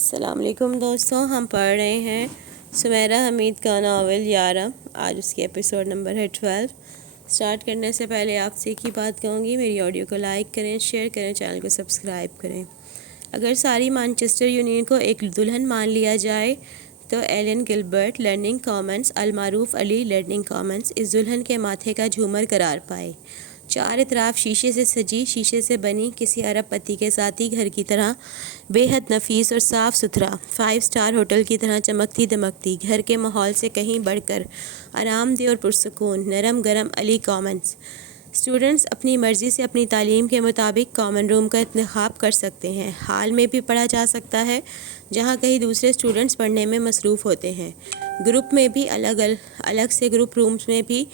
السلام علیکم دوستوں، ہم پڑھ رہے ہیں سمیرہ حمید کا ناول یارہ۔ آج اس کی ایپیسوڈ نمبر ہے 12۔ سٹارٹ کرنے سے پہلے آپ سے ایک ہی بات کہوں گی، میری آڈیو کو لائک کریں، شیئر کریں، چینل کو سبسکرائب کریں۔ اگر ساری مانچسٹر یونین کو ایک دلہن مان لیا جائے تو ایلن گلبرٹ لرننگ کامنز المعروف علی لرننگ کامنز اس دلہن کے ماتھے کا جھومر قرار پائے۔ چار اطراف شیشے سے سجی، شیشے سے بنی کسی عرب پتی کے ذاتی گھر کی طرح بے حد نفیس اور صاف ستھرا، 5 اسٹار ہوٹل کی طرح چمکتی دمکتی، گھر کے ماحول سے کہیں بڑھ کر آرام دہ اور پرسکون، نرم گرم علی کامنز۔ اسٹوڈنٹس اپنی مرضی سے اپنی تعلیم کے مطابق کامن روم کا انتخاب کر سکتے ہیں۔ ہال میں بھی پڑھا جا سکتا ہے جہاں کئی دوسرے اسٹوڈنٹس پڑھنے میں مصروف ہوتے ہیں۔ گروپ میں بھی الگ سے گروپ رومز میں بھی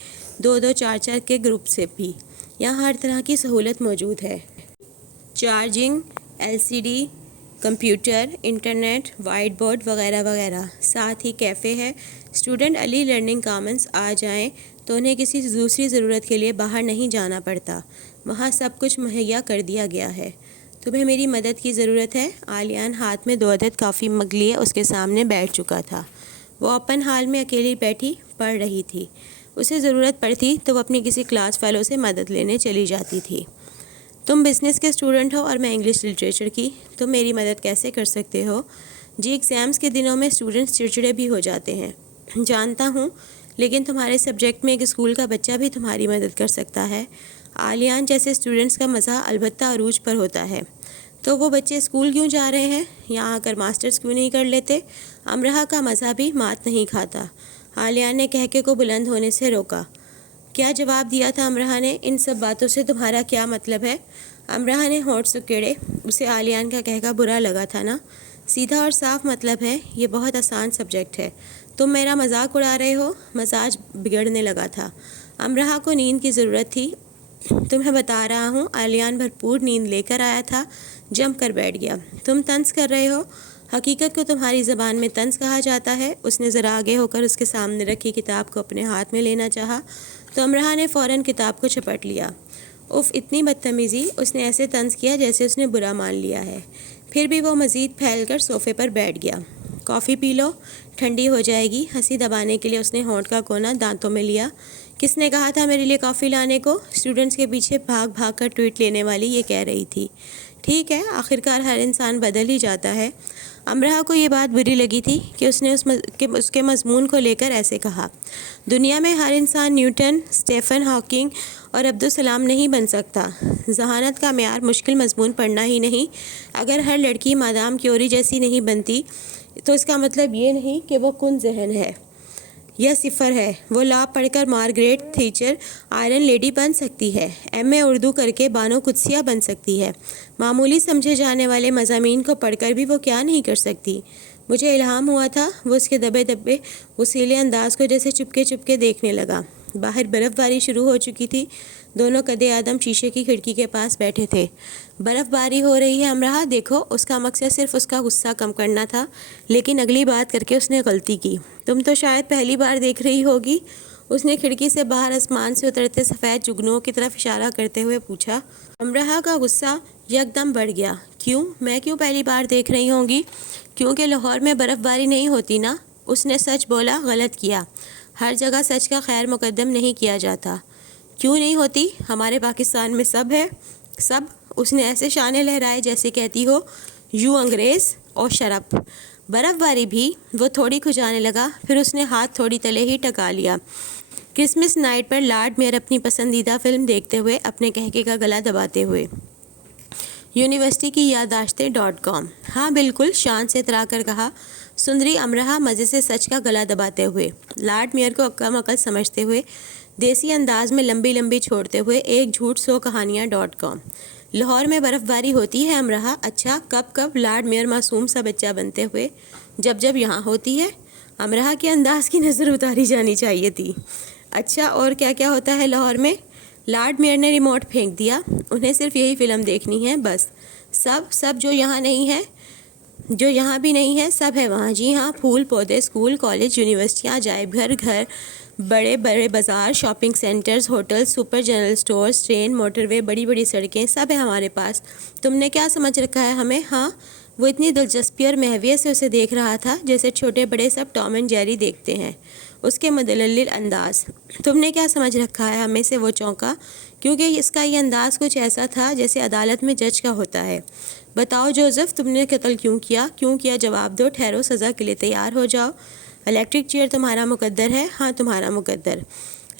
2-2 4-4 کے گروپ سے بھی یہاں ہر طرح کی سہولت موجود ہے۔ Charging, LCD computer, internet, white board وغیرہ وغیرہ، ساتھ ہی کیفے ہے۔ اسٹوڈنٹ علی لرننگ کامنز آ جائیں تو انہیں کسی دوسری ضرورت کے لیے باہر نہیں جانا پڑتا، وہاں سب کچھ مہیا کر دیا گیا ہے۔ تمہیں میری مدد کی ضرورت ہے؟ آلیان ہاتھ میں 2 عدد کافی مگ لیے اس کے سامنے بیٹھ چکا تھا۔ وہ اوپن ہال میں اکیلی بیٹھی پڑھ رہی تھی۔ اسے ضرورت پڑتی تو وہ اپنی کسی کلاس فیلو سے مدد لینے چلی جاتی تھی۔ تم بزنس کے اسٹوڈنٹ ہو اور میں انگلش لٹریچر کی، تم میری مدد کیسے کر سکتے ہو؟ جی، ایگزامس کے دنوں میں اسٹوڈنٹس چڑچڑے بھی ہو جاتے ہیں، جانتا ہوں، لیکن تمہارے سبجیکٹ میں ایک اسکول کا بچہ بھی تمہاری مدد کر سکتا ہے۔ آلیان جیسے اسٹوڈنٹس کا مزہ البتہ عروج پر ہوتا ہے۔ تو وہ بچے اسکول کیوں جا رہے ہیں؟ یہاں آ کر ماسٹرز کیوں نہیں کر لیتے؟ امرہ کا مزہ بھی مات نہیں کھاتا۔ آلیان نے کہکے کو بلند ہونے سے روکا۔ کیا جواب دیا تھا امرہ نے؟ ان سب باتوں سے تمہارا کیا مطلب ہے؟ امرہ نے ہونٹ سکیڑے۔ اسے آلیان کا کہکا برا لگا تھا نا؟ سیدھا اور صاف مطلب ہے، یہ بہت آسان سبجیکٹ ہے۔ تم میرا مذاق اڑا رہے ہو؟ مزاج بگڑنے لگا تھا۔ امرہ کو نیند کی ضرورت تھی، تمہیں بتا رہا ہوں۔ آلیان بھرپور نیند لے کر آیا تھا، جم کر بیٹھ گیا۔ تم طنز کر رہے ہو؟ حقیقت کو تمہاری زبان میں طنز کہا جاتا ہے۔ اس نے ذرا آگے ہو کر اس کے سامنے رکھی کتاب کو اپنے ہاتھ میں لینا چاہا تو امرہ نے فوراً کتاب کو چپٹ لیا۔ اف، اتنی بدتمیزی! اس نے ایسے طنز کیا جیسے اس نے برا مان لیا ہے۔ پھر بھی وہ مزید پھیل کر صوفے پر بیٹھ گیا۔ کافی پی لو، ٹھنڈی ہو جائے گی۔ ہنسی دبانے کے لیے اس نے ہونٹ کا کونا دانتوں میں لیا۔ کس نے کہا تھا میرے لیے کافی لانے کو؟ اسٹوڈنٹس کے پیچھے بھاگ بھاگ کر ٹویٹ لینے والی یہ کہہ رہی تھی۔ ٹھیک ہے، آخرکار ہر انسان بدل ہی جاتا ہے۔ امرہ کو یہ بات بری لگی تھی کہ اس نے اس کے مضمون کو لے کر ایسے کہا۔ دنیا میں ہر انسان نیوٹن، اسٹیفن ہاکنگ اور عبدالسلام نہیں بن سکتا۔ ذہانت کا معیار مشکل مضمون پڑھنا ہی نہیں۔ اگر ہر لڑکی مادام کیوری جیسی نہیں بنتی تو اس کا مطلب یہ نہیں کہ وہ کن ذہن ہے یا صفر ہے۔ وہ لا پڑھ کر مارگریٹ تھیچر آئرن لیڈی بن سکتی ہے، MA اردو کر کے بانو قدسیہ بن سکتی ہے۔ معمولی سمجھے جانے والے مضامین کو پڑھ کر بھی وہ کیا نہیں کر سکتی؟ مجھے الہام ہوا تھا۔ وہ اس کے دبے دبے وسیلے انداز کو جیسے چپکے چپکے دیکھنے لگا۔ باہر برف باری شروع ہو چکی تھی۔ دونوں قدِ آدم شیشے کی کھڑکی کے پاس بیٹھے تھے۔ برف باری ہو رہی ہے امرہ، دیکھو۔ اس کا مقصد صرف اس کا غصہ کم کرنا تھا، لیکن اگلی بات کر کے اس نے غلطی کی۔ تم تو شاید پہلی بار دیکھ رہی ہوگی۔ اس نے کھڑکی سے باہر آسمان سے اترتے سفید جگنوں کی طرف اشارہ کرتے ہوئے پوچھا۔ امرہ کا غصہ یکدم بڑھ گیا۔ کیوں؟ میں کیوں پہلی بار دیکھ رہی ہوں گی؟ کیونکہ لاہور میں برف باری نہیں ہوتی نا۔ اس نے سچ بولا، غلط کیا۔ ہر جگہ سچ کا خیر مقدم نہیں کیا جاتا۔ کیوں نہیں ہوتی؟ ہمارے پاکستان میں سب ہے۔ سب؟ اس نے ایسے شانے لہرائے جیسے کہتی ہو یو انگریز اور شرپ۔ برف باری بھی؟ وہ تھوڑی کھجانے لگا، پھر اس نے ہاتھ تھوڑی تلے ہی ٹکا لیا۔ کرسمس نائٹ پر لارڈ میئر اپنی پسندیدہ فلم دیکھتے ہوئے، اپنے کہکے کا گلا دباتے ہوئے۔ یونیورسٹی کی یادداشتیں .com۔ ہاں بالکل، شان سے اترا کر کہا سندری امرہ مزے سے سچ کا گلا دباتے ہوئے، لارڈ میئر کو کم عقل سمجھتے ہوئے، دیسی انداز میں لمبی لمبی چھوڑتے ہوئے۔ ایک جھوٹ 100 کہانیاں .com۔ لاہور میں برف باری ہوتی ہے امرہ؟ اچھا، کب کب؟ لارڈ میئر معصوم سا بچہ بنتے ہوئے۔ جب یہاں ہوتی ہے۔ امرہ کے انداز کی نظر اتاری جانی چاہیے تھی۔ اچھا، اور کیا کیا ہوتا ہے لاہور میں؟ لارڈ میئر نے ریموٹ پھینک دیا۔ انہیں صرف یہی فلم دیکھنی ہے، بس۔ سب جو یہاں نہیں ہے، جو یہاں بھی نہیں ہے، سب ہے وہاں۔ جی ہاں، پھول پودے، اسکول، کالج، یونیورسٹیاں، عجائب گھر، بڑے بڑے بازار، shopping centres, hotels, super general stores, train, motorway, بڑی بڑی سڑکیں، سب ہے ہمارے پاس۔ تم نے کیا سمجھ رکھا ہے ہمیں؟ ہاں، وہ اتنی دلچسپی اور محویت سے اسے دیکھ رہا تھا جیسے چھوٹے بڑے سب ٹام اینڈ جیری دیکھتے ہیں۔ اس کے مدلل انداز، تم نے کیا سمجھ رکھا ہے ہمیں سے، وہ چونکا، کیونکہ اس کا یہ انداز کچھ ایسا تھا جیسے عدالت میں جج کا ہوتا ہے۔ بتاؤ جوزف، تم نے قتل کیوں کیا؟ جواب دو، ٹھہرو، سزا کے لیے تیار ہو جاؤ۔ الیکٹرک چیئر تمہارا مقدر ہے؟ ہاں، تمہارا مقدر۔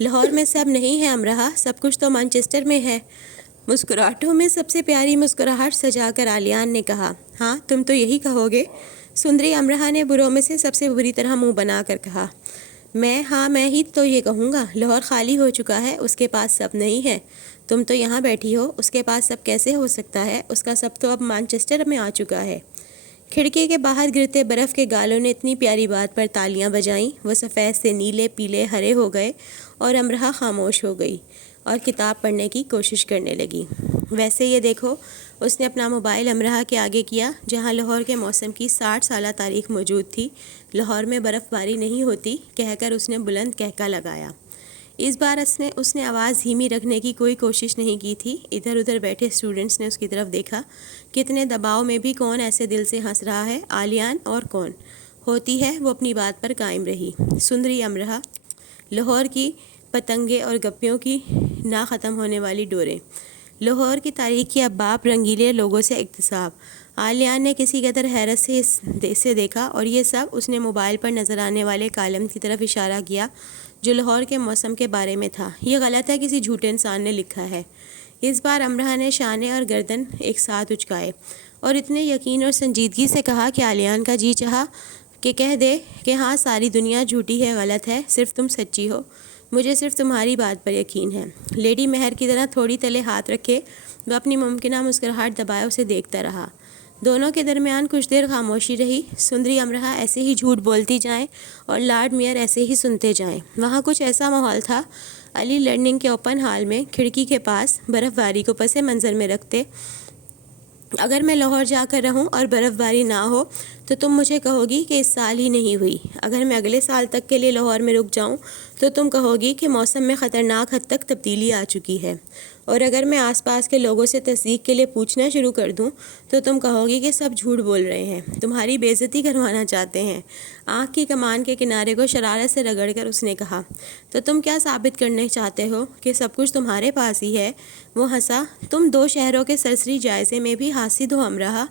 لاہور میں سب نہیں ہے امرا، سب کچھ تو مانچسٹر میں ہے۔ مسکراہٹوں میں سب سے پیاری مسکراہٹ سجا کر آلیان نے کہا۔ ہاں، تم تو یہی کہو گے، سندری امرا نے بروں میں سے سب سے بری طرح منہ بنا کر کہا۔ میں ہی تو یہ کہوں گا، لاہور خالی ہو چکا ہے، اس کے پاس سب نہیں ہے۔ تم تو یہاں بیٹھی ہو، اس کے پاس سب کیسے ہو سکتا ہے؟ اس کا سب تو اب مانچسٹر میں آ چکا ہے۔ کھڑکی کے باہر گرتے برف کے گالوں نے اتنی پیاری بات پر تالیاں بجائیں، وہ سفید سے نیلے، پیلے، ہرے ہو گئے اور امرا خاموش ہو گئی اور کتاب پڑھنے کی کوشش کرنے لگی۔ ویسے یہ دیکھو، اس نے اپنا موبائل امرا کے آگے کیا جہاں لاہور کے موسم کی 60 سالہ تاریخ موجود تھی۔ لاہور میں برف باری نہیں ہوتی، کہہ کر اس نے بلند کہکا لگایا۔ اس بار اس نے آواز دھیمی رکھنے کی کوئی کوشش نہیں کی تھی۔ ادھر ادھر بیٹھے اسٹوڈنٹس نے اس کی طرف دیکھا۔ کتنے دباؤ میں بھی کون ایسے دل سے ہنس رہا ہے؟ آلیان اور کون ہوتی ہے؟ وہ اپنی بات پر قائم رہی۔ سندری امرا، لاہور کی پتنگیں اور گپیوں کی نہ ختم ہونے والی ڈوریں، لاہور کی تاریخ کے ابواب، رنگیلے لوگوں سے اکتساب۔ آلیان نے کسی قدر حیرت سے اسے دیکھا اور یہ سب، اس نے موبائل پر نظر آنے والے کالم کی طرف اشارہ کیا جو لاہور کے موسم کے بارے میں تھا۔ یہ غلط ہے، کسی جھوٹے انسان نے لکھا ہے۔ اس بار امرا نے شانے اور گردن ایک ساتھ اچکائے اور اتنے یقین اور سنجیدگی سے کہا کہ آلیان کا جی چاہا کہ کہہ دے کہ ہاں، ساری دنیا جھوٹی ہے، غلط ہے، صرف تم سچی ہو، مجھے صرف تمہاری بات پر یقین ہے۔ لیڈی مہر کی طرح تھوڑی تلے ہاتھ رکھے وہ اپنی ممکنہ مسکراہٹ دبائے اسے دیکھتا رہا۔ دونوں کے درمیان کچھ دیر خاموشی رہی۔ سندری امرا ایسے ہی جھوٹ بولتی جائیں اور لارڈ میئر ایسے ہی سنتے جائیں۔ وہاں کچھ ایسا ماحول تھا، علی لرننگ کے اوپن ہال میں کھڑکی کے پاس، برف باری کو پس منظر میں رکھتے۔ اگر میں لاہور جا کر رہوں اور برف باری نہ ہو تو تم مجھے کہو گی کہ اس سال ہی نہیں ہوئی۔ اگر میں اگلے سال تک کے لیے لاہور میں رک جاؤں تو تم کہو گی کہ موسم میں خطرناک حد تک تبدیلی آ چکی ہے۔ اور اگر میں آس پاس کے لوگوں سے تصدیق کے لیے پوچھنا شروع کر دوں تو تم کہو گی کہ سب جھوٹ بول رہے ہیں، تمہاری بے عزتی کروانا چاہتے ہیں۔ آنکھ کی کمان کے کنارے کو شرارت سے رگڑ کر اس نے کہا۔ تو تم کیا ثابت کرنا چاہتے ہو کہ سب کچھ تمہارے پاس ہی ہے؟ وہ ہنسا۔ تم 2 شہروں کے سرسری جائزے میں بھی حاسد ہو امرا۔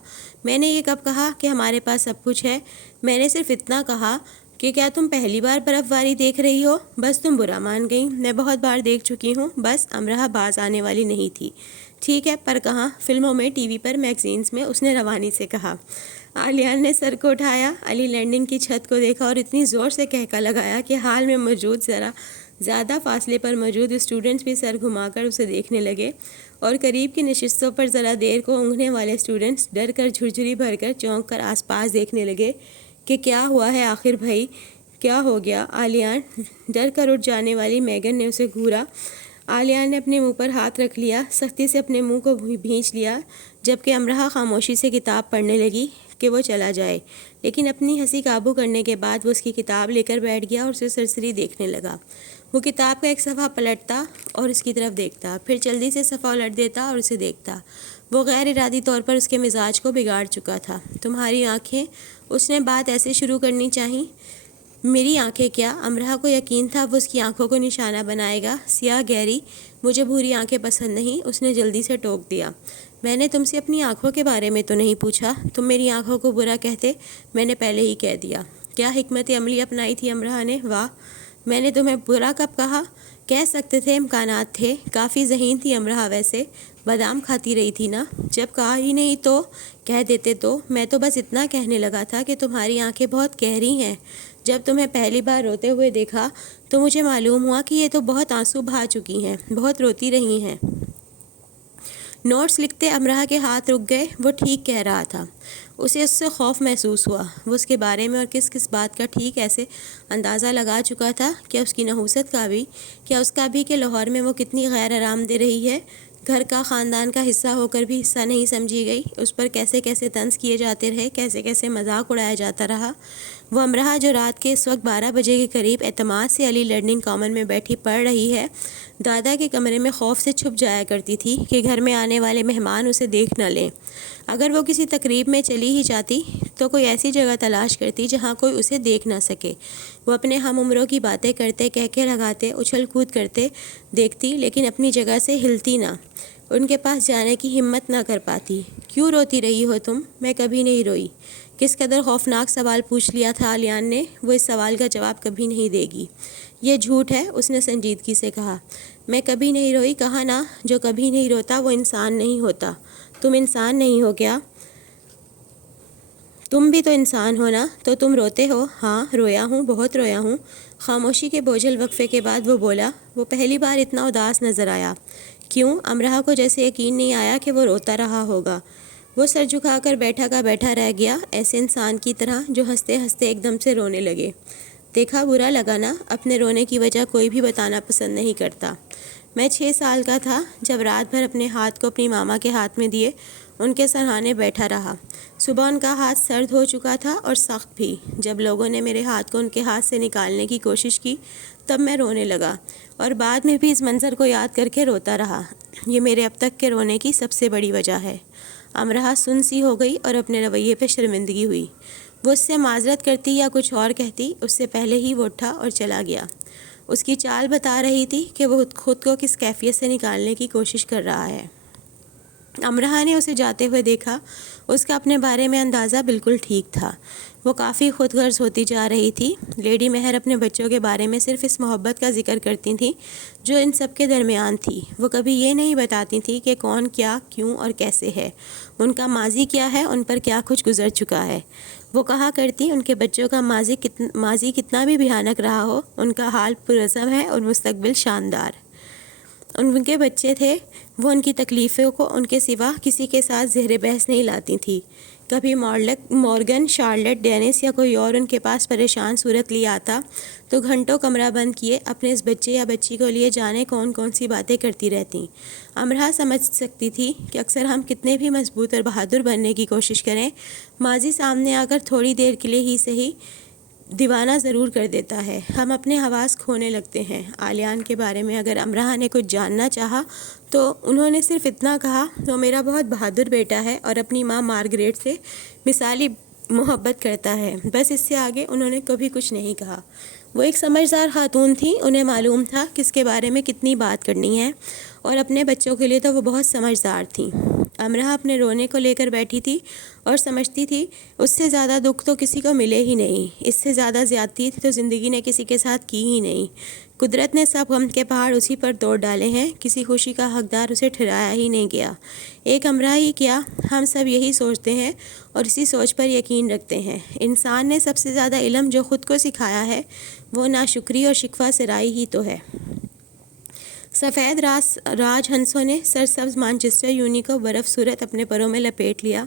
میں نے یہ کب کہا کہ ہمارے پاس سب کچھ ہے؟ میں نے صرف اتنا کہا کہ کیا تم پہلی بار برف باری دیکھ رہی ہو؟ بس تم برا مان گئی، میں بہت بار دیکھ چکی ہوں۔ بس امرا باز آنے والی نہیں تھی۔ ٹھیک ہے، پر کہاں؟ فلموں میں، ٹی وی پر، میگزینز میں، اس نے روانی سے کہا۔ آلیان نے سر کو اٹھایا، علی لینڈنگ کی چھت کو دیکھا اور اتنی زور سے کہکا لگایا کہ حال میں موجود ذرا زیادہ فاصلے پر موجود اسٹوڈنٹس بھی سر گھما کر اسے دیکھنے لگے اور قریب کی نشستوں پر ذرا دیر کو اونگھنے والے اسٹوڈنٹس ڈر کر جھرجھری بھر کر چونک کر آس پاس دیکھنے لگے کہ کیا ہوا ہے آخر بھائی، کیا ہو گیا؟ آلیان، ڈر کر اٹھ جانے والی میگن نے اسے گھورا۔ آلیان نے اپنے منہ پر ہاتھ رکھ لیا، سختی سے اپنے منہ کو بھینچ لیا، جبکہ امرا خاموشی سے کتاب پڑھنے لگی کہ وہ چلا جائے، لیکن اپنی ہنسی قابو کرنے کے بعد وہ اس کی کتاب لے کر بیٹھ گیا اور اسے سرسری دیکھنے لگا۔ وہ کتاب کا ایک صفحہ پلٹتا اور اس کی طرف دیکھتا، پھر جلدی سے صفحہ الٹ دیتا اور اسے دیکھتا۔ وہ غیر ارادی طور پر اس کے مزاج کو بگاڑ چکا تھا۔ تمہاری آنکھیں، اس نے بات ایسے شروع کرنی چاہی۔ میری آنکھیں کیا؟ امرا کو یقین تھا وہ اس کی آنکھوں کو نشانہ بنائے گا۔ سیاہ گہری، مجھے بھوری آنکھیں پسند نہیں، اس نے جلدی سے ٹوک دیا۔ میں نے تم سے اپنی آنکھوں کے بارے میں تو نہیں پوچھا، تم میری آنکھوں کو برا کہتے، میں نے پہلے ہی کہہ دیا۔ کیا حکمت عملی اپنائی تھی امرا نے! واہ، میں نے تمہیں برا کب کہا؟ کہہ سکتے تھے، امکانات تھے۔ کافی ذہین تھی امرا ویسے، بادام کھاتی رہی تھی نا؟ جب کہا ہی نہیں تو کہہ دیتے تو۔ میں تو بس اتنا کہنے لگا تھا کہ تمہاری آنکھیں بہت گہری ہیں۔ جب تمہیں پہلی بار روتے ہوئے دیکھا تو مجھے معلوم ہوا کہ یہ تو بہت آنسو بہا چکی ہیں، بہت روتی رہی ہیں۔ نوٹس لکھتے امرا کے ہاتھ رک گئے۔ وہ ٹھیک کہہ رہا تھا۔ اسے اس سے خوف محسوس ہوا۔ وہ اس کے بارے میں اور کس کس بات کا ٹھیک ایسے اندازہ لگا چکا تھا، کیا اس کی نحوست کا بھی، کیا اس کا بھی کہ لاہور میں وہ کتنی غیر آرام دہ رہی ہے، گھر کا خاندان کا حصہ ہو کر بھی حصہ نہیں سمجھی گئی، اس پر کیسے کیسے طنز کیے جاتے رہے، کیسے کیسے مذاق اڑایا جاتا رہا۔ وہ امرہ جو رات کے اس وقت 12 بجے کے قریب اعتماد سے علی لرننگ کامن میں بیٹھی پڑھ رہی ہے، دادا کے کمرے میں خوف سے چھپ جایا کرتی تھی کہ گھر میں آنے والے مہمان اسے دیکھ نہ لیں۔ اگر وہ کسی تقریب میں چلی ہی جاتی تو کوئی ایسی جگہ تلاش کرتی جہاں کوئی اسے دیکھ نہ سکے۔ وہ اپنے ہم عمروں کی باتیں کرتے، کہکے لگاتے، اچھل کود کرتے دیکھتی، لیکن اپنی جگہ سے ہلتی نہ، ان کے پاس جانے کی ہمت نہ کر پاتی۔ کیوں روتی رہی ہو تم؟ میں کبھی نہیں روئی۔ کس قدر خوفناک سوال پوچھ لیا تھا آلیان نے، وہ اس سوال کا جواب کبھی نہیں دے گی۔ یہ جھوٹ ہے، اس نے سنجیدگی سے کہا۔ میں کبھی نہیں روئی کہا نا، جو کبھی نہیں روتا وہ انسان نہیں ہوتا۔ تم انسان نہیں ہو کیا؟ تم بھی تو انسان ہو نا، تو تم روتے ہو؟ ہاں رویا ہوں، بہت رویا ہوں۔ خاموشی کے بوجھل وقفے کے بعد وہ بولا۔ وہ پہلی بار اتنا اداس نظر آیا۔ کیوں؟ امرہ کو جیسے یقین نہیں آیا کہ وہ روتا رہا ہوگا۔ وہ سر جھکا کر بیٹھا کا بیٹھا رہ گیا، ایسے انسان کی طرح جو ہنستے ہنستے ایک دم سے رونے لگے۔ دیکھا، برا لگا نا؟ اپنے رونے کی وجہ کوئی بھی بتانا پسند نہیں کرتا۔ میں 6 سال کا تھا جب رات بھر اپنے ہاتھ کو اپنی ماما کے ہاتھ میں دیے ان کے سرہانے بیٹھا رہا۔ صبح ان کا ہاتھ سرد ہو چکا تھا اور سخت بھی۔ جب لوگوں نے میرے ہاتھ کو ان کے ہاتھ سے نکالنے کی کوشش کی تب میں رونے لگا، اور بعد میں بھی اس منظر کو یاد کر کے روتا رہا۔ یہ میرے اب تک کے رونے کی سب سے بڑی وجہ ہے۔ امرہ سن سی ہو گئی اور اپنے رویے پہ شرمندگی ہوئی۔ وہ اس سے معذرت کرتی یا کچھ اور کہتی، اس سے پہلے ہی وہ اٹھا اور چلا گیا۔ اس کی چال بتا رہی تھی کہ وہ خود کو کس کیفیت سے نکالنے کی کوشش کر رہا ہے۔ امرہ نے اسے جاتے ہوئے دیکھا۔ اس کا اپنے بارے میں اندازہ بالکل ٹھیک تھا۔ وہ کافی خود غرض ہوتی جا رہی تھی۔ لیڈی مہر اپنے بچوں کے بارے میں صرف اس محبت کا ذکر کرتی تھیں جو ان سب کے درمیان تھی۔ وہ کبھی یہ نہیں بتاتی تھیں کہ کون کیا، کیوں اور کیسے ہے، ان کا ماضی کیا ہے، ان پر کیا کچھ گزر چکا ہے۔ وہ کہا کرتی ان کے بچوں کا ماضی کتنا بھی بھیانک رہا ہو، ان کا حال پرعزم ہے اور مستقبل شاندار۔ ان کے بچے تھے، وہ ان کی تکلیفوں کو ان کے سوا کسی کے ساتھ زہر بحث نہیں لاتی تھی۔ کبھی مورگن، شارلٹ، ڈینس یا کوئی اور ان کے پاس پریشان صورت لے آتا تو گھنٹوں کمرہ بند کیے اپنے اس بچے یا بچی کو لیے جانے کون سی باتیں کرتی رہتیں۔ امرہ سمجھ سکتی تھی کہ اکثر ہم کتنے بھی مضبوط اور بہادر بننے کی کوشش کریں، ماضی سامنے آ کر تھوڑی دیر کے لیے ہی صحیح دیوانہ ضرور کر دیتا ہے۔ ہم اپنے حواس کھونے لگتے ہیں۔ آلیان کے بارے میں اگر امرہ نے کچھ جاننا چاہا تو انہوں نے صرف اتنا کہا، وہ میرا بہت بہادر بیٹا ہے اور اپنی ماں مارگریٹ سے مثالی محبت کرتا ہے، بس اس سے آگے انہوں نے کبھی کچھ نہیں کہا۔ وہ ایک سمجھدار خاتون تھیں، انہیں معلوم تھا کس کے بارے میں کتنی بات کرنی ہے، اور اپنے بچوں کے لیے تو وہ بہت سمجھدار تھیں۔ امرہ اپنے رونے کو لے کر بیٹھی تھی اور سمجھتی تھی اس سے زیادہ دکھ تو کسی کو ملے ہی نہیں، اس سے زیادہ زیادتی تو زندگی نے کسی کے ساتھ کی ہی نہیں۔ قدرت نے سب غم کے پہاڑ اسی پر توڑ ڈالے ہیں، کسی خوشی کا حقدار اسے ٹھہرایا ہی نہیں گیا۔ ایک امرہ ہی کیا، ہم سب یہی سوچتے ہیں اور اسی سوچ پر یقین رکھتے ہیں۔ انسان نے سب سے زیادہ علم جو خود کو سکھایا ہے وہ ناشکری اور شکوہ سرائی ہی تو ہے۔ سفید راج ہنسوں نے سرسبز مانچسٹر یونی کو برف صورت اپنے پروں میں لپیٹ لیا۔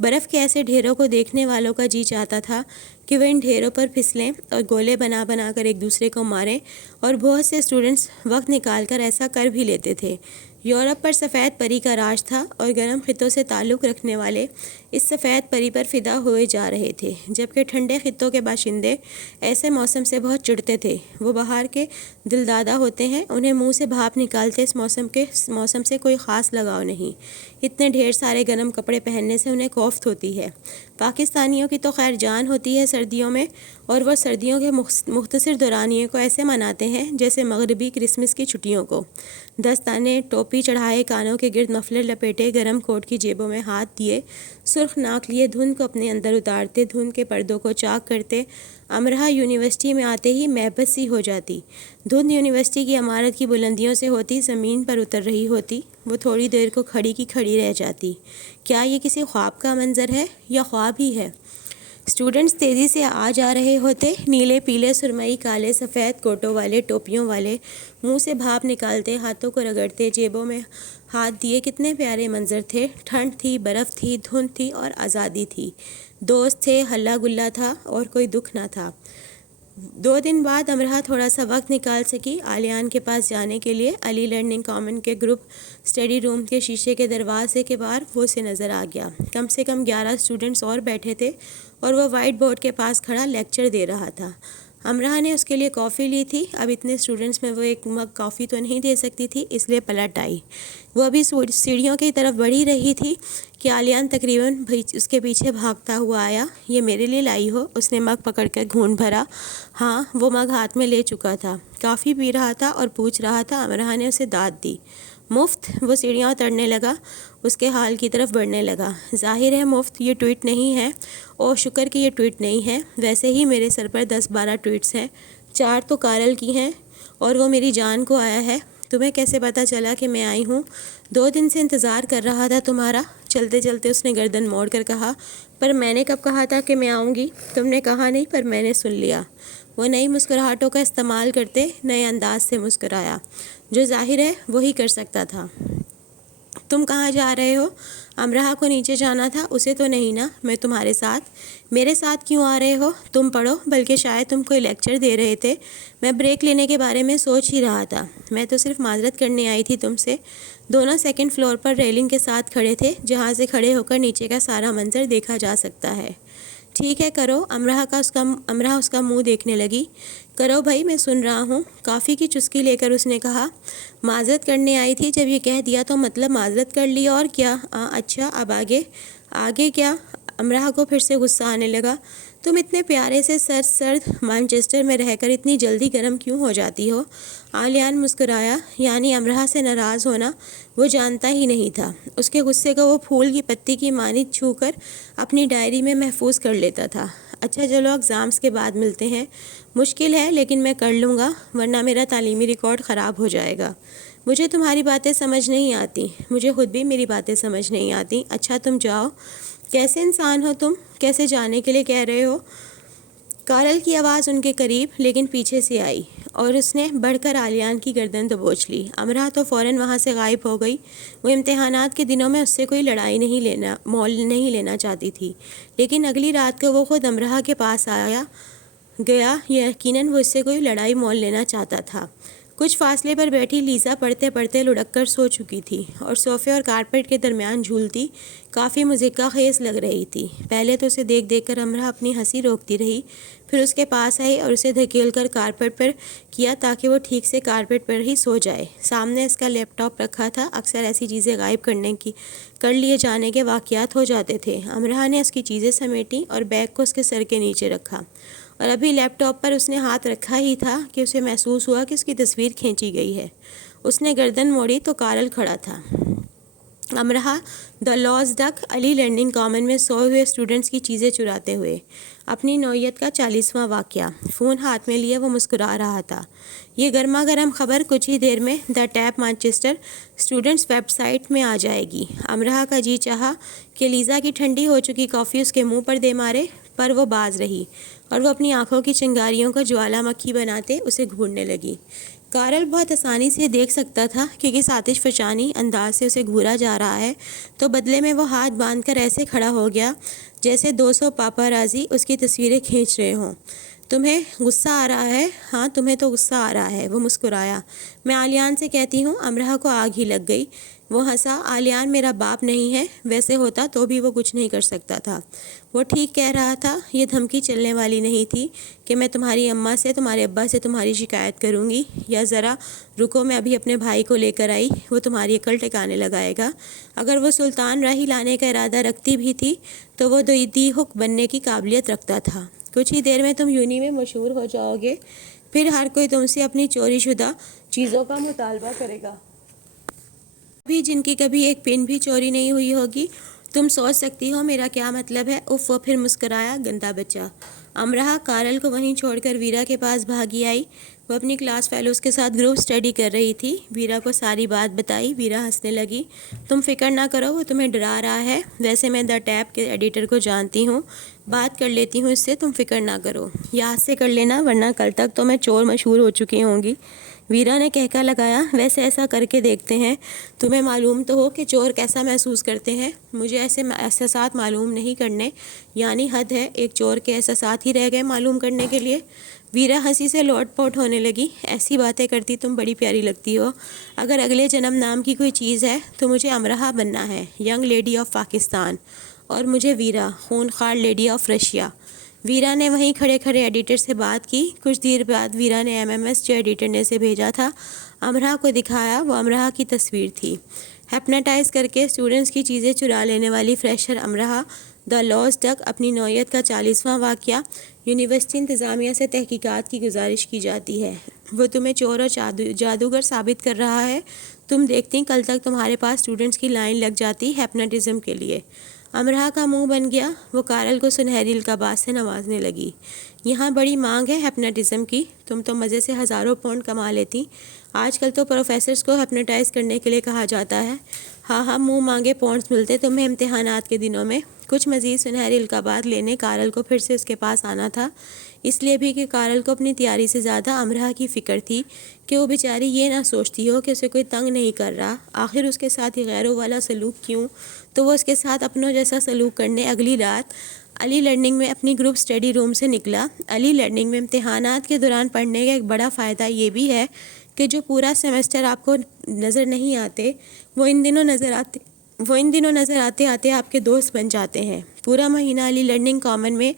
برف کے ایسے ڈھیروں کو دیکھنے والوں کا جی چاہتا تھا کہ وہ ان ڈھیروں پر پھسلیں اور گولے بنا بنا کر ایک دوسرے کو ماریں، اور بہت سے اسٹوڈنٹس وقت نکال کر ایسا کر بھی لیتے تھے۔ یورپ پر سفید پری کا راج تھا اور گرم خطوں سے تعلق رکھنے والے اس سفید پری پر فدا ہوئے جا رہے تھے، جبکہ ٹھنڈے خطوں کے باشندے ایسے موسم سے بہت چڑھتے تھے۔ وہ باہر کے دلدادہ ہوتے ہیں، انہیں منہ سے بھاپ نکالتے اس موسم سے کوئی خاص لگاؤ نہیں۔ اتنے ڈھیر سارے گرم کپڑے پہننے سے انہیں کوفت ہوتی ہے۔ پاکستانیوں کی تو خیر جان ہوتی ہے سردیوں میں، اور وہ سردیوں کے مختصر دورانیے کو ایسے مناتے ہیں جیسے مغربی کرسمس کی چھٹیوں کو۔ دستانے، ٹوپی چڑھائے، کانوں کے گرد مفلر لپیٹے، گرم کوٹ کی جیبوں میں ہاتھ دیے، سرخ ناک لیے دھند کو اپنے اندر اتارتے، دھند کے پردوں کو چاک کرتے، امرہ یونیورسٹی میں آتے ہی محبت سی ہو جاتی۔ دھند یونیورسٹی کی عمارت کی بلندیوں سے ہوتی زمین پر اتر رہی ہوتی، وہ تھوڑی دیر کو کھڑی کی کھڑی رہ جاتی۔ کیا یہ کسی خواب کا منظر ہے یا خواب ہی ہے؟ اسٹوڈنٹس تیزی سے آ جا رہے ہوتے، نیلے، پیلے، سرمئی، کالے، سفید کوٹوں والے، ٹوپیوں والے، منہ سے بھاپ نکالتے، ہاتھوں کو رگڑتے، جیبوں میں ہاتھ دیے۔ کتنے پیارے منظر تھے۔ ٹھنڈ تھی، برف تھی، دھند تھی اور آزادی تھی۔ دوست تھے، ہلا گلا تھا اور کوئی دکھ نہ تھا۔ 2 دن بعد امرہ تھوڑا سا وقت نکال سکی عالیان کے پاس جانے کے لیے. علی لرننگ کامن کے گروپ اسٹڈی روم کے شیشے کے دروازے کے باہر وہ اسے نظر آ گیا. کم سے کم 11 اسٹوڈنٹس اور بیٹھے تھے اور وہ وائٹ بورڈ کے پاس کھڑا لیکچر دے رہا تھا. امرہ نے اس کے لیے کافی لی تھی. اب اتنے اسٹوڈنٹس میں وہ ایک مگ کافی تو نہیں دے سکتی تھی، اس لیے پلٹ آئی. وہ ابھی سیڑھیوں کی طرف بڑھی رہی تھی کہ عالیان تقریباً اس کے پیچھے بھاگتا ہوا آیا. یہ میرے لیے لائی ہو؟ اس نے مگ پکڑ کر گھونٹ بھرا. ہاں، وہ مگ ہاتھ میں لے چکا تھا، کافی پی رہا تھا اور پوچھ رہا تھا. امرہ نے اسے داد دی. مفت؟ وہ سیڑھیاں اترنے لگا، اس کے حال کی طرف بڑھنے لگا. ظاہر ہے مفت. یہ ٹویٹ نہیں ہے. اوہ شکر کہ یہ ٹویٹ نہیں ہے. ویسے ہی میرے سر پر 10-12 ٹویٹس ہیں. 4 تو کارل کی ہیں اور وہ میری جان کو آیا ہے. تمہیں کیسے پتہ چلا کہ میں آئی ہوں؟ 2 دن سے انتظار کر رہا تھا تمہارا. چلتے چلتے اس نے گردن موڑ کر کہا. پر میں نے کب کہا تھا کہ میں آؤں گی؟ تم نے کہا نہیں، پر میں نے سن لیا. وہ نئی مسکراہٹوں کا استعمال کرتے نئے انداز سے مسکرایا، جو ظاہر ہے وہی کر سکتا تھا. تم کہاں جا رہے ہو؟ امرہ کو نیچے جانا تھا. اسے تو نہیں نا؟ میں تمہارے ساتھ. میرے ساتھ کیوں آ رہے ہو؟ تم پڑھو. بلکہ شاید تم کوئی لیکچر دے رہے تھے. میں بریک لینے کے بارے میں سوچ ہی رہا تھا. میں تو صرف معذرت کرنے آئی تھی تم سے. دونوں 2nd فلور پر ریلنگ کے ساتھ کھڑے تھے، جہاں سے کھڑے ہو کر نیچے کا سارا منظر دیکھا جا سکتا ہے. ٹھیک ہے کرو. امرہ اس کا منہ دیکھنے لگی. کرو بھائی، میں سن رہا ہوں. کافی کی چسکی لے کر اس نے کہا. معذرت کرنے آئی تھی. جب یہ کہہ دیا تو مطلب معذرت کر لی. اور کیا؟ اچھا، اب آگے کیا؟ امرہ کو پھر سے غصہ آنے لگا. تم اتنے پیارے سے سرد مانچسٹر میں رہ کر اتنی جلدی گرم کیوں ہو جاتی ہو؟ عالیان مسکرایا. یعنی امرہ سے ناراض ہونا وہ جانتا ہی نہیں تھا. اس کے غصے کو وہ پھول کی پتی کی مانند چھو کر اپنی ڈائری میں محفوظ کر لیتا تھا. اچھا چلو، ایگزامس کے بعد ملتے ہیں. مشکل ہے لیکن میں کر لوں گا، ورنہ میرا تعلیمی ریکارڈ خراب ہو جائے گا. مجھے تمہاری باتیں سمجھ نہیں آتی. مجھے خود بھی میری باتیں سمجھ نہیں آتی. اچھا تم جاؤ. کیسے انسان ہو تم؟ کیسے جانے کے لیے کہہ رہے ہو؟ کارل کی آواز ان کے قریب لیکن پیچھے سے آئی اور اس نے بڑھ کر عالیان کی گردن دبوچ لی. امرہ تو فوراً وہاں سے غائب ہو گئی. وہ امتحانات کے دنوں میں اس سے کوئی لڑائی مول نہیں لینا چاہتی تھی، لیکن اگلی رات کو وہ خود امرہ کے پاس گیا. یقیناً وہ اس سے کوئی لڑائی مول لینا چاہتا تھا. کچھ فاصلے پر بیٹھی لیزا پڑھتے پڑھتے لڑک کر سو چکی تھی اور صوفے اور کارپیٹ کے درمیان جھولتی کافی مضحکہ خیز لگ رہی تھی. پہلے تو اسے دیکھ دیکھ کر امرہ اپنی ہنسی روکتی رہی، پھر اس کے پاس آئی اور اسے دھکیل کر کارپیٹ پر کیا تاکہ وہ ٹھیک سے کارپیٹ پر ہی سو جائے. سامنے اس کا لیپ ٹاپ رکھا تھا. اکثر ایسی چیزیں غائب کر لیے جانے کے واقعات ہو جاتے تھے. امرہ نے اس کی چیزیں سمیٹیں اور بیگ کو اس کے سر کے نیچے رکھا، اور ابھی لیپ ٹاپ پر اس نے ہاتھ رکھا ہی تھا کہ اسے محسوس ہوا کہ اس کی تصویر کھینچی گئی ہے. اس نے گردن موڑی تو کارل کھڑا تھا. امرہ دا لاس ڈک. علی لرننگ کامن میں سوئے ہوئے اسٹوڈنٹس کی چیزیں چراتے ہوئے. اپنی نوعیت کا 40واں واقعہ. فون ہاتھ میں لیے وہ مسکرا رہا تھا. یہ گرما گرم خبر کچھ ہی دیر میں the Tab Manchester students website میں آ جائے گی. امرہ کا جی چاہا کہ لیزا کی ٹھنڈی ہو چکی کافی اس کے منہ پر دے مارے، پر وہ باز رہی اور وہ اپنی آنکھوں کی چنگاریوں کو جوالا مکھی بناتے اسے گھورنے لگی. کارل بہت آسانی سے دیکھ سکتا تھا کہ کس آتش فشانی انداز سے اسے گھورا جا رہا ہے، تو بدلے میں وہ ہاتھ باندھ کر ایسے کھڑا ہو گیا جیسے 200 پاپارازی اس کی تصویریں کھینچ رہے ہوں. تمہیں غصہ آ رہا ہے؟ ہاں تمہیں تو غصہ آ رہا ہے. وہ مسکرایا. میں عالیان سے کہتی ہوں. امرہ کو آگ ہی لگ گئی. وہ ہنسا. عالیان میرا باپ نہیں ہے. ویسے ہوتا تو بھی وہ کچھ نہیں کر سکتا تھا. وہ ٹھیک کہہ رہا تھا. یہ دھمکی چلنے والی نہیں تھی کہ میں تمہاری اماں سے، تمہارے ابا سے تمہاری شکایت کروں گی، یا ذرا رکو میں ابھی اپنے بھائی کو لے کر آئی، وہ تمہاری عقل ٹھکانے لگائے گا. اگر وہ سلطان راہی لانے کا ارادہ رکھتی بھی تھی تو وہ دی حق بننے کی قابلیت رکھتا تھا. کچھ ہی دیر میں تم یونی میں مشہور ہو جاؤ گے، پھر ہر کوئی تم سے اپنی چوری شدہ چیزوں کا مطالبہ کرے گا، بھی جن کی کبھی ایک پن بھی چوری نہیں ہوئی ہوگی. تم سوچ سکتی ہو میرا کیا مطلب ہے. اف. وہ پھر مسکرایا. گندا بچہ. امرہ کارل کو وہیں چھوڑ کر ویرا کے پاس بھاگی آئی. وہ اپنی کلاس فیلوز کے ساتھ گروپ اسٹڈی کر رہی تھی. ویرا کو ساری بات بتائی. ویرا ہنسنے لگی. تم فکر نہ کرو، وہ تمہیں ڈرا رہا ہے. ویسے میں دا ٹیپ کے ایڈیٹر کو جانتی ہوں، بات کر لیتی ہوں اس سے. تم فکر نہ کرو. یاد سے کر لینا ورنہ کل تک تو میں چور مشہور ہو چکی ہوں گی. ویرا نے کہکا لگایا، ویسے ایسا کر کے دیکھتے ہیں، تمہیں معلوم تو ہو کہ چور کیسا محسوس کرتے ہیں، مجھے ایسے احساسات معلوم نہیں کرنے، یعنی حد ہے، ایک چور کے احساسات ہی رہ گئے معلوم کرنے کے لیے۔ ویرا ہنسی سے لوٹ پوٹ ہونے لگی، ایسی باتیں کرتی تم بڑی پیاری لگتی ہو، اگر اگلے جنم نام کی کوئی چیز ہے تو مجھے امرہا بننا ہے، ینگ لیڈی آف پاکستان، اور مجھے ویرا، خون خوار لیڈی آف رشیا۔ ویرا نے وہیں کھڑے کھڑے ایڈیٹر سے بات کی۔ کچھ دیر بعد ویرا نے MMS جو ایڈیٹر نے اسے بھیجا تھا امرہا کو دکھایا، وہ امرہا کی تصویر تھی، ہیپناٹائز کر کے اسٹوڈنٹس کی چیزیں چرا لینے والی فریشر امرہا۔ دا لاسٹ ڈک اپنی نوعیت کا 40واں واقعہ۔ یونیورسٹی انتظامیہ سے تحقیقات کی گزارش کی جاتی ہے، وہ تمہیں چور اور جادوگر ثابت کر رہا ہے، تم دیکھتی کل تک تمہارے پاس اسٹوڈنٹس کی لائن لگ جاتی ہیپناٹزم کے لیے۔ امرہا کا منہ بن گیا، وہ کارل کو سنہری القابات سے نوازنے لگی۔ یہاں بڑی مانگ ہے ہیپناٹزم کی، تم تو مزے سے ہزاروں پاؤنڈ کما لیتی، آج کل تو پروفیسرز کو ہیپناٹائز کرنے کے لیے کہا جاتا ہے۔ ہاں ہاں، منہ مانگے پاؤنڈز ملتے تمہیں امتحانات کے دنوں میں۔ کچھ مزید سنہری القابات لینے کارل کو پھر سے اس کے پاس آنا تھا، اس لیے بھی کہ کارل کو اپنی تیاری سے زیادہ امرہا کی فکر تھی کہ وہ بیچاری یہ نہ سوچتی ہو کہ اسے کوئی تنگ نہیں کر رہا، آخر اس کے ساتھ یہ غیروں والا سلوک کیوں، تو وہ اس کے ساتھ اپنوں جیسا سلوک کرنے اگلی رات علی لرننگ میں اپنی گروپ اسٹڈی روم سے نکلا۔ علی لرننگ میں امتحانات کے دوران پڑھنے کا ایک بڑا فائدہ یہ بھی ہے کہ جو پورا سیمسٹر آپ کو نظر نہیں آتے، وہ ان دنوں نظر آتے آتے آپ کے دوست بن جاتے ہیں۔ پورا مہینہ علی لرننگ کامن میں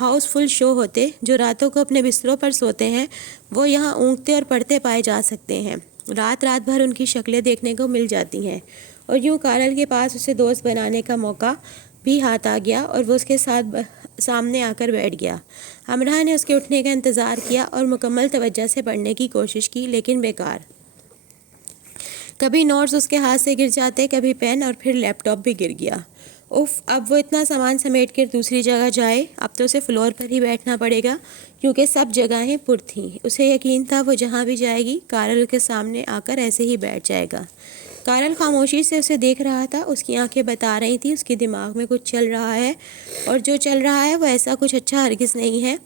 ہاؤس فل شو ہوتے، جو راتوں کو اپنے بستروں پر سوتے ہیں وہ یہاں اونگتے اور پڑھتے پائے جا سکتے ہیں، رات بھر ان کی شکلیں دیکھنے کو مل جاتی ہیں، اور یوں کارل کے پاس اسے دوست بنانے کا موقع بھی ہاتھ آ گیا اور وہ اس کے سامنے آ کر بیٹھ گیا۔ امرہا نے اس کے اٹھنے کا انتظار کیا اور مکمل توجہ سے پڑھنے کی کوشش کی، لیکن بیکار۔ کبھی نوٹس اس کے ہاتھ سے گر جاتے، کبھی پین، اور پھر لیپ ٹاپ بھی گر گیا۔ اف، اب وہ اتنا سامان سمیٹ کر دوسری جگہ جائے، اب تو اسے فلور پر ہی بیٹھنا پڑے گا کیونکہ سب جگہیں پر تھیں۔ اسے یقین تھا وہ جہاں بھی جائے گی کارل کے سامنے آ کر ایسے ہی بیٹھ جائے گا۔ کارل خاموشی سے اسے دیکھ رہا تھا، اس کی آنکھیں بتا رہی تھی اس کے دماغ میں کچھ چل رہا ہے، اور جو چل رہا ہے وہ ایسا کچھ اچھا ہرگز نہیں ہے۔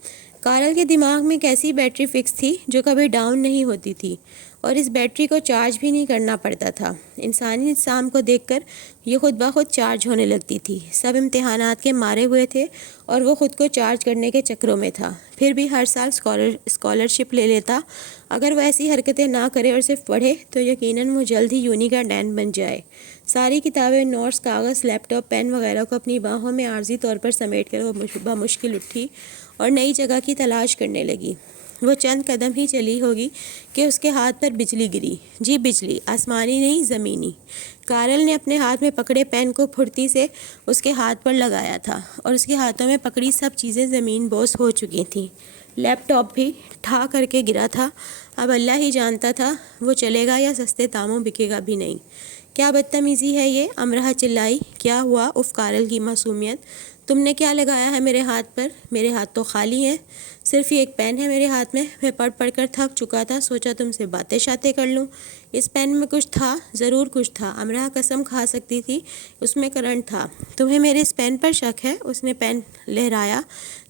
کارل کے دماغ میں ایک ایسی بیٹری فکس تھی جو کبھی ڈاؤن نہیں ہوتی تھی، اور اس بیٹری کو چارج بھی نہیں کرنا پڑتا تھا۔ انسانی اجسام کو دیکھ کر یہ خود بخود چارج ہونے لگتی تھی۔ سب امتحانات کے مارے ہوئے تھے اور وہ خود کو چارج کرنے کے چکروں میں تھا، پھر بھی ہر سال اسکالرشپ لے لیتا۔ اگر وہ ایسی حرکتیں نہ کرے اور صرف پڑھے تو یقیناً وہ جلد ہی یونی کا ڈین بن جائے۔ ساری کتابیں، نوٹس، کاغذ، لیپ ٹاپ، پین وغیرہ کو اپنی باہوں میں عارضی طور پر سمیٹ کر وہ بمشکل اٹھی اور نئی جگہ کی تلاش کرنے لگی۔ وہ چند قدم ہی چلی ہوگی کہ اس کے ہاتھ پر بجلی گری۔ جی بجلی، آسمانی نہیں، زمینی۔ کارل نے اپنے ہاتھ میں پکڑے پین کو پھرتی سے اس کے ہاتھ پر لگایا تھا، اور اس کے ہاتھوں میں پکڑی سب چیزیں زمین بوس ہو چکی تھیں۔ لیپ ٹاپ بھی ٹھا کر کے گرا تھا۔ اب اللہ ہی جانتا تھا وہ چلے گا یا سستے داموں بکے گا بھی نہیں۔ کیا بدتمیزی ہے یہ، امرہا چلائی۔ کیا ہوا؟ اف، کارل کی معصومیت، تم نے کیا لگایا ہے میرے ہاتھ پر؟ میرے ہاتھ تو خالی ہیں، صرف یہ ایک پین ہے میرے ہاتھ میں پڑھ کر تھک چکا تھا، سوچا تم سے باتیں شاتیں کر لوں۔ اس پین میں کچھ تھا، ضرور کچھ تھا، امرہا قسم کھا سکتی تھی اس میں کرنٹ تھا۔ تمہیں میرے اس پین پر شک ہے؟ اس نے پین لہرایا۔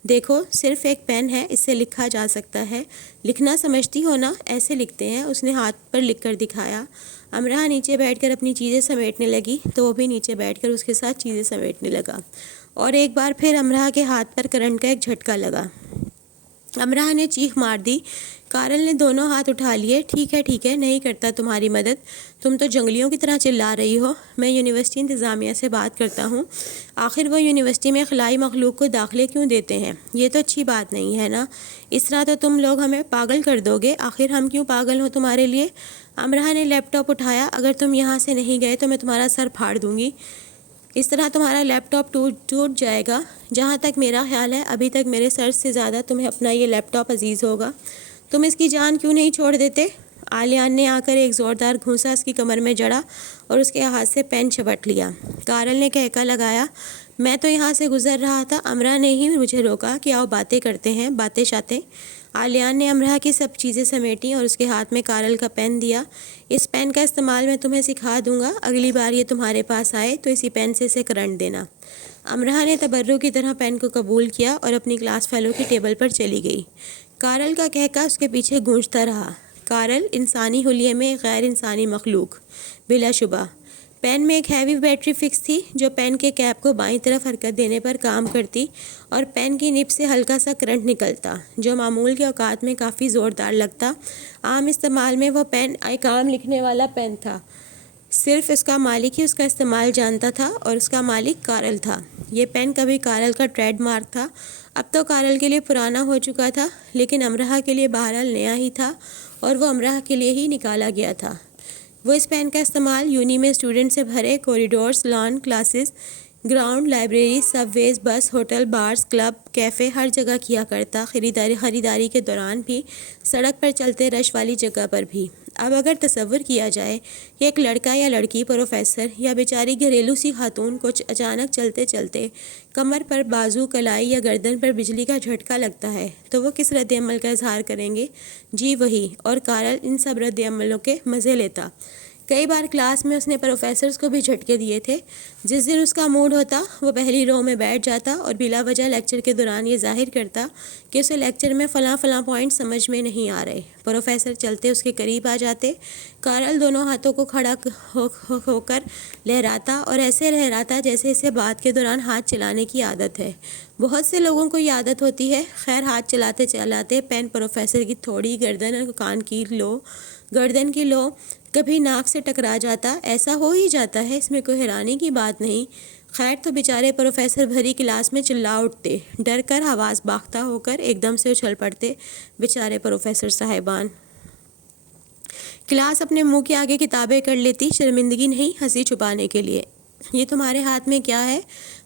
دیکھو، صرف ایک پین ہے، اس سے لکھا جا سکتا ہے۔ لکھنا سمجھتی ہو نا، ایسے لکھتے ہیں۔ اس نے ہاتھ پر لکھ کر دکھایا۔ امرہا نیچے بیٹھ کر اپنی چیزیں سمیٹنے لگی تو وہ بھی نیچے بیٹھ کر اس کے ساتھ چیزیں سمیٹنے لگا، اور ایک بار پھر امرہا کے ہاتھ پر کرنٹ کا ایک جھٹکا لگا۔ امرہا نے چیخ مار دی۔ کارل نے دونوں ہاتھ اٹھا لیے۔ ٹھیک ہے، نہیں کرتا تمہاری مدد، تم تو جنگلیوں کی طرح چلا رہی ہو۔ میں یونیورسٹی انتظامیہ سے بات کرتا ہوں، آخر وہ یونیورسٹی میں خلائی مخلوق کو داخلے کیوں دیتے ہیں؟ یہ تو اچھی بات نہیں ہے نا، اس طرح تو تم لوگ ہمیں پاگل کر دو گے۔ آخر ہم کیوں پاگل ہوں تمہارے لیے؟ امرہا نے لیپ ٹاپ اٹھایا۔ اگر تم یہاں سے نہیں گئے تو میں تمہارا سر پھاڑ دوں گی، اس طرح تمہارا لیپ ٹاپ ٹوٹ جائے گا۔ جہاں تک میرا خیال ہے ابھی تک میرے سر سے زیادہ تمہیں اپنا یہ لیپ ٹاپ عزیز ہوگا، تم اس کی جان کیوں نہیں چھوڑ دیتے؟ آلیان نے آ کر ایک زوردار گھونسا اس کی کمر میں جڑا اور اس کے ہاتھ سے پین چپٹ لیا۔ کارل نے کہکا لگایا، میں تو یہاں سے گزر رہا تھا، امرہا نے ہی مجھے روکا کہ آؤ باتیں کرتے ہیں، باتیں شاتیں۔ آلیان نے امرہا کی سب چیزیں سمیٹیں اور اس کے ہاتھ میں کارل کا پین دیا۔ اس پین کا استعمال میں تمہیں سکھا دوں گا، اگلی بار یہ تمہارے پاس آئے تو اسی پین سے اسے کرنٹ دینا۔ امرہا نے تبرک کی طرح پین کو قبول کیا اور اپنی کلاس فیلو کی ٹیبل پر چلی گئی۔ کارل کا کہکا اس کے پیچھے گونجتا رہا۔ کارل انسانی حلیے میں غیر انسانی مخلوق. بلا شبہ پین میں ایک ہیوی بیٹری فکس تھی جو پین کے کیپ کو بائیں طرف حرکت دینے پر کام کرتی اور پین کی نب سے ہلکا سا کرنٹ نکلتا جو معمول کے اوقات میں کافی زوردار لگتا. عام استعمال میں وہ پین ایک عام لکھنے والا پین تھا. صرف اس کا مالک ہی اس کا استعمال جانتا تھا اور اس کا مالک کارل تھا. یہ پین کبھی کارل کا ٹریڈ مارک تھا. اب تو کارل کے لیے پرانا ہو چکا تھا لیکن امرہ کے لیے بہرحال نیا ہی تھا اور وہ امرہ کے لیے ہی نکالا گیا تھا. وہ اس پین کا استعمال یونی میں اسٹوڈنٹ سے بھرے corridors, lawn, classes, ground, library, subways, bus, hotel, bars, club, cafe, ہر جگہ کیا کرتا. خریداری کے دوران بھی، سڑک پر چلتے رش والی جگہ پر بھی. اب اگر تصور کیا جائے کہ ایک لڑکا یا لڑکی، پروفیسر یا بیچاری گھریلو سی خاتون کو اچانک چلتے چلتے کمر پر بازو، کلائی یا گردن پر بجلی کا جھٹکا لگتا ہے تو وہ کس رد عمل کا اظہار کریں گے؟ جی وہی. اور کارل ان سب رد عملوں کے مزے لیتا. کئی بار کلاس میں اس نے پروفیسرز کو بھی جھٹکے دیے تھے. جس دن اس کا موڈ ہوتا وہ پہلی رو میں بیٹھ جاتا اور بلا وجہ لیکچر کے دوران یہ ظاہر کرتا کہ اسے لیکچر میں فلاں پوائنٹ سمجھ میں نہیں آ رہے. پروفیسر چلتے اس کے قریب آ جاتے. کارل دونوں ہاتھوں کو کھڑا ہو کر لہراتا اور ایسے لہراتا جیسے اسے بات کے دوران ہاتھ چلانے کی عادت ہے. بہت سے لوگوں کو یہ عادت ہوتی ہے. خیر ہاتھ چلاتے چلاتے پین پروفیسر کی تھوڑی گردن اور کان کی گردن کی لو کبھی ناک سے ٹکرا جاتا. ایسا ہو ہی جاتا ہے، اس میں کوئی حیرانی کی بات نہیں. خیر تو بیچارے پروفیسر بھری کلاس میں چلا اٹھتے. ڈر کر حواس باختہ ہو کر ایک دم سے اچھل پڑتے بیچارے پروفیسر صاحبان. کلاس اپنے منہ کے آگے کتابیں کر لیتی، شرمندگی نہیں ہنسی چھپانے کے لیے. یہ تمہارے ہاتھ میں کیا ہے؟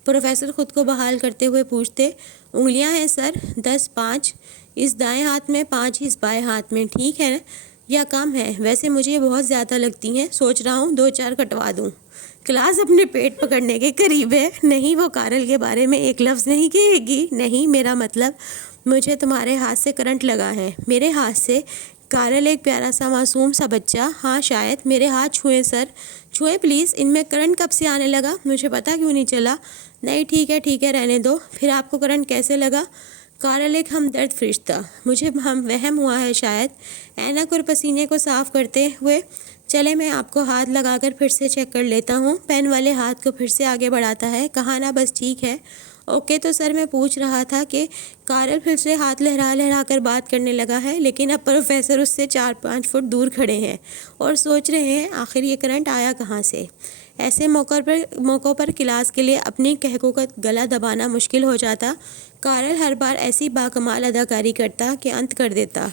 پروفیسر خود کو بحال کرتے ہوئے پوچھتے. انگلیاں ہیں سر، 10 5 اس دائیں ہاتھ میں، 5 اس بائیں ہاتھ میں. ٹھیک ہے یا کم ہے؟ ویسے مجھے یہ بہت زیادہ لگتی ہیں، سوچ رہا ہوں 2 4 کٹوا دوں. کلاس اپنے پیٹ پکڑنے کے قریب ہے. نہیں، وہ کارل کے بارے میں ایک لفظ نہیں کہے گی. نہیں، میرا مطلب مجھے تمہارے ہاتھ سے کرنٹ لگا ہے. میرے ہاتھ سے؟ کارل ایک پیارا سا معصوم سا بچہ. ہاں شاید. میرے ہاتھ چھوئیں سر، چھوئیں پلیز. ان میں کرنٹ کب سے آنے لگا؟ مجھے پتہ کیوں نہیں چلا. نہیں ٹھیک ہے رہنے دو. پھر آپ کو کرنٹ کیسے لگا؟ کارل ایک ہمدرد فرشتہ. مجھے وہم ہوا ہے شاید. اینک اور پسینے کو صاف کرتے ہوئے. چلے میں آپ کو ہاتھ لگا کر پھر سے چیک کر لیتا ہوں. پین والے ہاتھ کو پھر سے آگے بڑھاتا ہے. کہا نا بس ٹھیک ہے. اوکے تو سر میں پوچھ رہا تھا کہ کارل پھر سے ہاتھ لہرا کر بات کرنے لگا ہے لیکن اب پروفیسر اس سے 4 5 فٹ دور کھڑے ہیں اور سوچ رہے ہیں آخر یہ کرنٹ آیا کہاں سے. ایسے موقعوں پر کلاس کے لیے اپنی کہکوں کا گلا دبانا مشکل ہو جاتا. کارل ہر بار ایسی باکمال اداکاری کرتا کہ انت کر دیتا.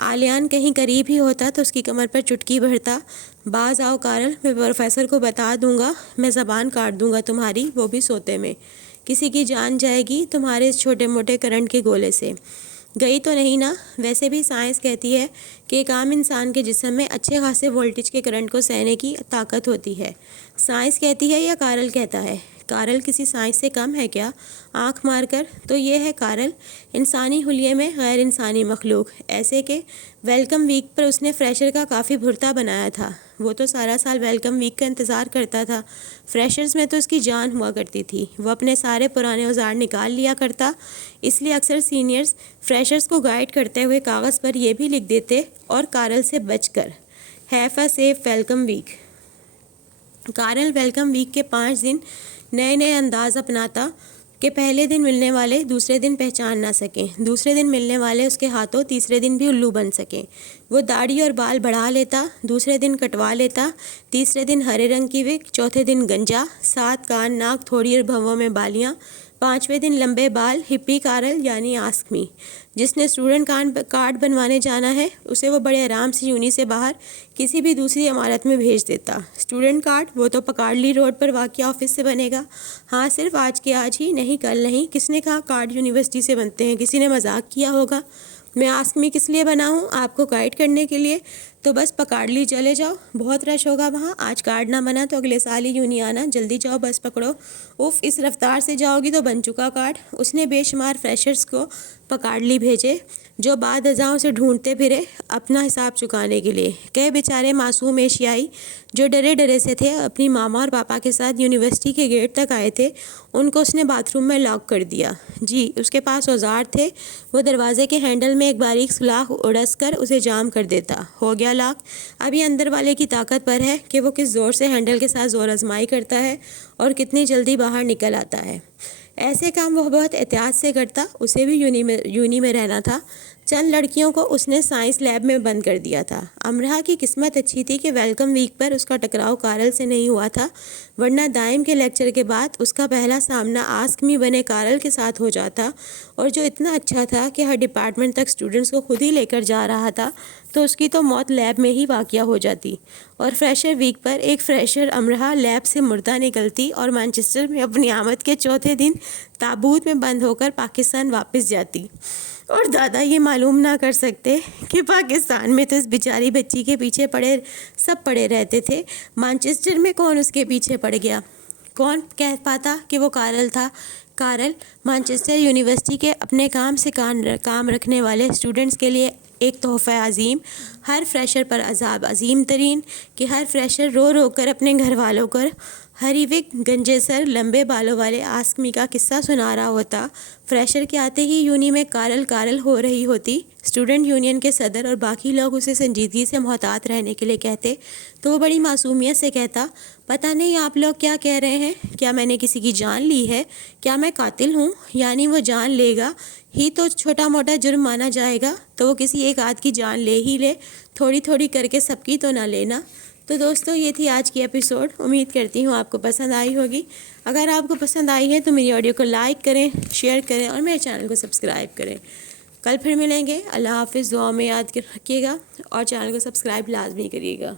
آلیان کہیں قریب ہی ہوتا تو اس کی کمر پر چٹکی بھرتا. باز آؤ کارل، میں پروفیسر کو بتا دوں گا، میں زبان کاٹ دوں گا تمہاری، وہ بھی سوتے میں. کسی کی جان جائے گی تمہارے اس چھوٹے موٹے کرنٹ کے گولے سے. گئی تو نہیں نا؟ ویسے بھی سائنس کہتی ہے کہ ایک عام انسان کے جسم میں اچھے خاصے وولٹیج کے کرنٹ کو سہنے کی طاقت ہوتی ہے. سائنس کہتی ہے یا کارل کہتا ہے؟ کارل کسی سائنس سے کم ہے کیا؟ آنکھ مار کر. تو یہ ہے کارل، انسانی حلیے میں غیر انسانی مخلوق. ایسے کہ ویلکم ویک پر اس نے فریشر کا کافی بھرتا بنایا تھا. وہ تو سارا سال ویلکم ویک کا انتظار کرتا تھا. فریشرز میں تو اس کی جان ہوا کرتی تھی. وہ اپنے سارے پرانے اوزار نکال لیا کرتا. اس لیے اکثر سینئرز فریشرز کو گائیڈ کرتے ہوئے کاغذ پر یہ بھی لکھ دیتے، اور کارل سے بچ کر، have a safe welcome week. Carl welcome week کے 5 دن نئے انداز اپناتا کہ پہلے دن ملنے والے دوسرے دن پہچان نہ سکیں، دوسرے دن ملنے والے اس کے ہاتھوں تیسرے دن بھی الو بن سکیں. وہ داڑھی اور بال بڑھا لیتا، دوسرے دن کٹوا لیتا، تیسرے دن ہرے رنگ کی وگ، چوتھے دن گنجا، 7 کان، ناک تھوڑی اور بھووں میں بالیاں، 5ویں دن لمبے بال. ہپی کارل یعنی آسک می. جس نے اسٹوڈنٹ کارڈ بنوانے جانا ہے اسے وہ بڑے آرام سے یونی سے باہر کسی بھی دوسری عمارت میں بھیج دیتا. اسٹوڈنٹ کارڈ وہ تو پکارلی روڈ پر واقع آفس سے بنے گا. ہاں صرف آج کے آج ہی، نہیں کل نہیں. کس نے کہا کارڈ یونیورسٹی سے بنتے ہیں؟ کسی نے مذاق کیا ہوگا. میں آسک می کس لیے بنا ہوں؟ آپ کو گائیڈ کرنے کے لیے. تو بس پکاڑ لی چلے جاؤ، بہت رش ہوگا وہاں، آج کارڈ نہ بنا تو اگلے سال ہی یوں نہیں آنا، جلدی جاؤ بس پکڑو۔ اف اس رفتار سے جاؤ گی تو بن چکا کارڈ۔ اس نے بے شمار فریشرز کو پکاڑ لی بھیجے جو بعد ازاں سے ڈھونڈتے پھرے اپنا حساب چکانے کے لیے۔ کئی بیچارے معصوم ایشیائی جو ڈرے ڈرے سے تھے اپنی ماما اور پاپا کے ساتھ یونیورسٹی کے گیٹ تک آئے تھے، ان کو اس نے باتھ روم میں لاک کر دیا۔ جی اس کے پاس اوزار تھے، وہ دروازے کے ہینڈل میں ایک باریک سوراخ اڑس کر اسے جام کر دیتا۔ ہو گیا لاک۔ اب یہ اندر والے کی طاقت پر ہے کہ وہ کس زور سے ہینڈل کے ساتھ زور آزمائی کرتا ہے اور کتنی جلدی باہر نکل آتا ہے۔ ایسے کام وہ بہت احتیاط سے کرتا، اسے بھی یونی میں رہنا تھا۔ چند لڑکیوں کو اس نے سائنس لیب میں بند کر دیا تھا۔ امرہ کی قسمت اچھی تھی کہ ویلکم ویک پر اس کا ٹکراؤ کارل سے نہیں ہوا تھا، ورنہ دائم کے لیکچر کے بعد اس کا پہلا سامنا آسک می بنے کارل کے ساتھ ہو جاتا، اور جو اتنا اچھا تھا کہ ہر ڈپارٹمنٹ تک اسٹوڈنٹس کو خود ہی لے کر جا رہا تھا، تو اس کی تو موت لیب میں ہی واقع ہو جاتی، اور فریشر ویک پر ایک فریشر امرہ لیب سے مردہ نکلتی اور مانچسٹر میں اپنی آمد کے چوتھے دن تابوت میں بند ہو کر پاکستان واپس جاتی۔ اور دادا یہ معلوم نہ کر سکتے کہ پاکستان میں تو اس بیچاری بچی کے پیچھے سب پڑے رہتے تھے، مانچسٹر میں کون اس کے پیچھے پڑ گیا؟ کون کہہ پاتا کہ وہ کارل تھا؟ کارل مانچسٹر یونیورسٹی کے اپنے کام سے کام رکھنے والے اسٹوڈنٹس کے لیے ایک تحفہ عظیم، ہر فریشر پر عذاب عظیم ترین کہ ہر فریشر رو رو کر اپنے گھر والوں کو ہری وگ گنجے سر لمبے بالوں والے آسک می کا قصہ سنا رہا ہوتا۔ فریشر کے آتے ہی یونی میں کارل ہو رہی ہوتی۔ اسٹوڈنٹ یونین کے صدر اور باقی لوگ اسے سنجیدگی سے محتاط رہنے کے لیے کہتے تو وہ بڑی معصومیت سے کہتا، پتہ نہیں آپ لوگ کیا کہہ رہے ہیں، کیا میں نے کسی کی جان لی ہے؟ کیا میں قاتل ہوں؟ یعنی وہ جان لے گا ہی تو چھوٹا موٹا جرم مانا جائے گا، تو وہ کسی ایک آدھ کی جان لے ہی لے، تھوڑی تھوڑی کر کے سب کی تو نہ لینا۔ تو دوستو یہ تھی آج کی ایپیسوڈ، امید کرتی ہوں آپ کو پسند آئی ہوگی۔ اگر آپ کو پسند آئی ہے تو میری آڈیو کو لائک کریں، شیئر کریں اور میرے چینل کو سبسکرائب کریں۔ کل پھر ملیں گے، اللہ حافظ، دعا میں یاد رکھیے گا اور چینل کو سبسکرائب لازمی کریے گا۔